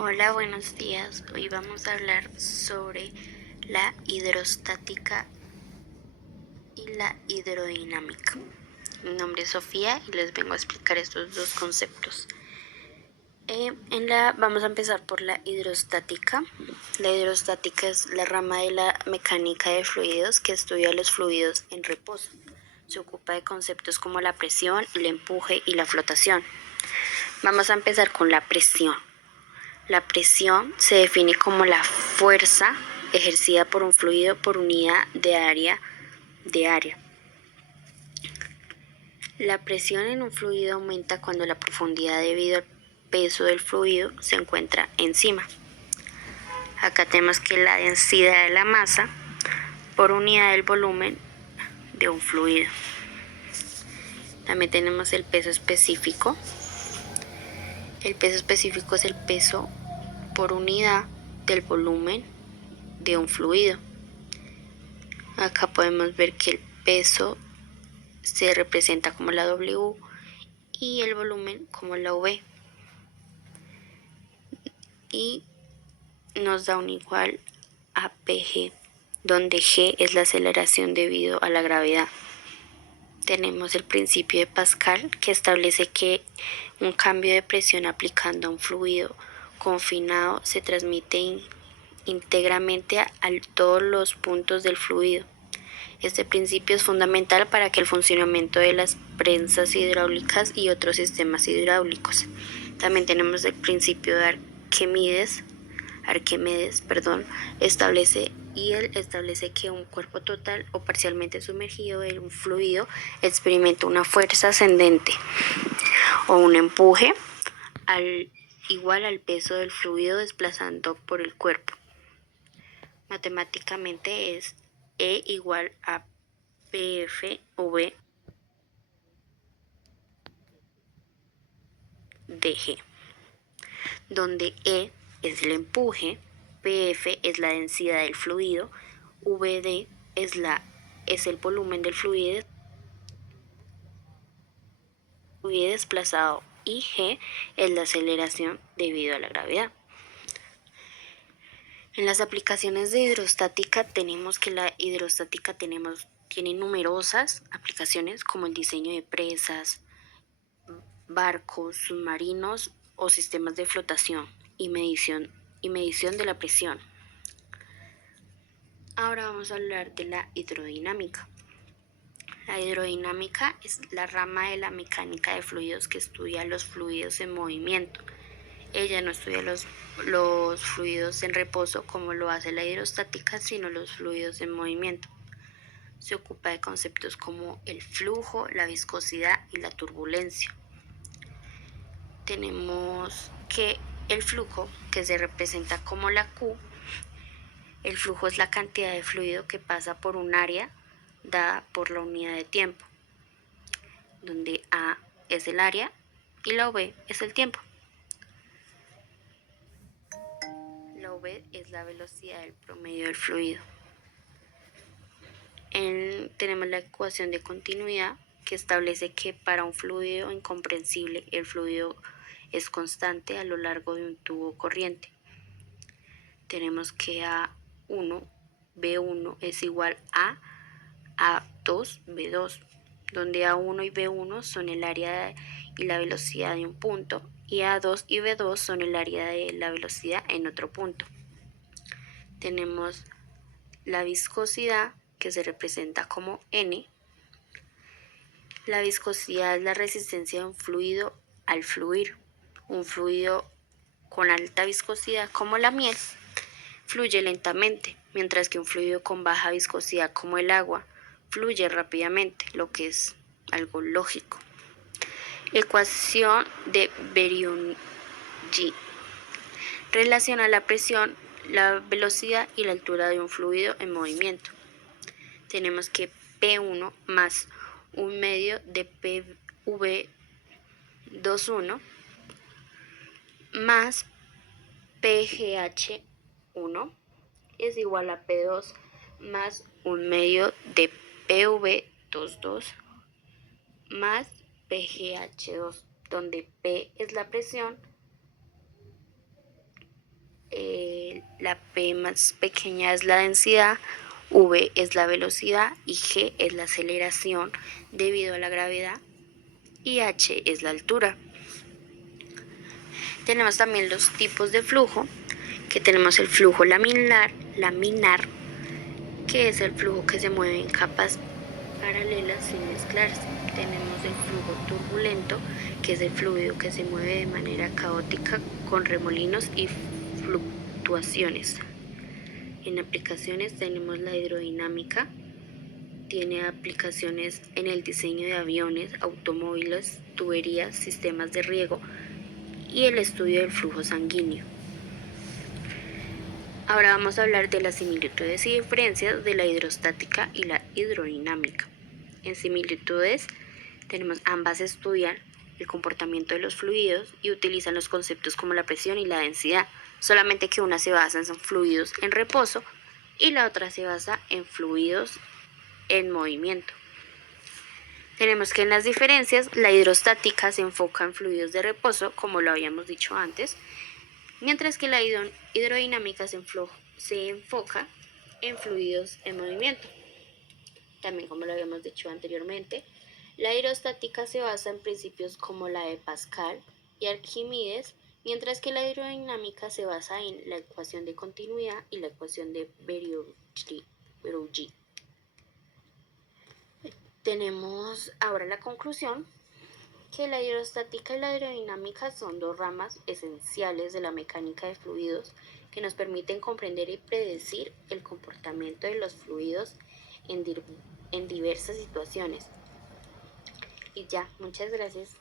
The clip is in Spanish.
Hola, buenos días. Hoy vamos a hablar sobre la hidrostática y la hidrodinámica. Mi nombre es Sofía y les vengo a explicar estos dos conceptos. Vamos a empezar por la hidrostática. La hidrostática es la rama de la mecánica de fluidos que estudia los fluidos en reposo. Se ocupa de conceptos como la presión, el empuje y la flotación. Vamos a empezar con la presión. La presión se define como la fuerza ejercida por un fluido por unidad de área. La presión en un fluido aumenta cuando la profundidad debido al peso del fluido se encuentra encima. Acá tenemos que la densidad de la masa por unidad del volumen de un fluido. También tenemos el peso específico. El peso específico es el peso por unidad del volumen de un fluido. Acá podemos ver que el peso se representa como la W y el volumen como la V. Y nos da un igual a PG, donde G es la aceleración debido a la gravedad. Tenemos el principio de Pascal, que establece que un cambio de presión aplicando a un fluido confinado se transmite íntegramente a todos los puntos del fluido. Este principio es fundamental para que el funcionamiento de las prensas hidráulicas y otros sistemas hidráulicos. También tenemos el principio de Arquímedes, establece que un cuerpo total o parcialmente sumergido en un fluido experimenta una fuerza ascendente o un empuje igual al peso del fluido desplazando por el cuerpo. Matemáticamente es E igual a PF o V de G, donde E es el empuje, PF es la densidad del fluido, VD es el volumen del fluido desplazado y G es la aceleración debido a la gravedad. En las aplicaciones de hidrostática tenemos que la hidrostática tiene numerosas aplicaciones como el diseño de presas, barcos, submarinos o sistemas de flotación y medición de la presión. Ahora vamos a hablar de la hidrodinámica. La hidrodinámica es la rama de la mecánica de fluidos que estudia los fluidos en movimiento. Ella no estudia los fluidos en reposo como lo hace la hidrostática, sino los fluidos en movimiento. Se ocupa de conceptos como el flujo, la viscosidad y la turbulencia. Tenemos que el flujo, que se representa como la Q, el flujo es la cantidad de fluido que pasa por un área dada por la unidad de tiempo, donde A es el área y la V es el tiempo. La V es la velocidad del promedio del fluido. Tenemos la ecuación de continuidad, que establece que para un fluido incompresible el fluido es constante a lo largo de un tubo corriente. Tenemos que B1 es igual a A2, B2, donde A1 y B1 son el área y la velocidad de un punto y A2 y B2 son el área de la velocidad en otro punto. Tenemos la viscosidad, que se representa como N. La viscosidad es la resistencia de un fluido al fluir. Un fluido con alta viscosidad como la miel fluye lentamente, mientras que un fluido con baja viscosidad como el agua fluye rápidamente, lo que es algo lógico. Ecuación de Bernoulli relaciona la presión, la velocidad y la altura de un fluido en movimiento. Tenemos que P1 más un medio de PV21 más PGH1 es igual a P2 más un medio de PV22 más PGH2, donde P es la presión la P más pequeña es la densidad, V es la velocidad y G es la aceleración debido a la gravedad y H es la altura. Tenemos también los tipos de flujo, que tenemos el flujo laminar, que es el flujo que se mueve en capas paralelas sin mezclarse. Tenemos el flujo turbulento, que es el fluido que se mueve de manera caótica con remolinos y fluctuaciones. En aplicaciones tenemos la hidrodinámica, tiene aplicaciones en el diseño de aviones, automóviles, tuberías, sistemas de riego y el estudio del flujo sanguíneo. Ahora vamos a hablar de las similitudes y diferencias de la hidrostática y la hidrodinámica. En similitudes, ambas estudian el comportamiento de los fluidos y utilizan los conceptos como la presión y la densidad, solamente que una se basa en fluidos en reposo y la otra se basa en fluidos en movimiento. Tenemos que en las diferencias, la hidrostática se enfoca en fluidos de reposo, como lo habíamos dicho antes, mientras que la hidrodinámica se enfoca en fluidos en movimiento. También, como lo habíamos dicho anteriormente, la hidrostática se basa en principios como la de Pascal y Arquímedes, mientras que la hidrodinámica se basa en la ecuación de continuidad y la ecuación de Broglie. Tenemos ahora la conclusión, que la hidrostática y la hidrodinámica son dos ramas esenciales de la mecánica de fluidos que nos permiten comprender y predecir el comportamiento de los fluidos en diversas situaciones. Y ya, muchas gracias.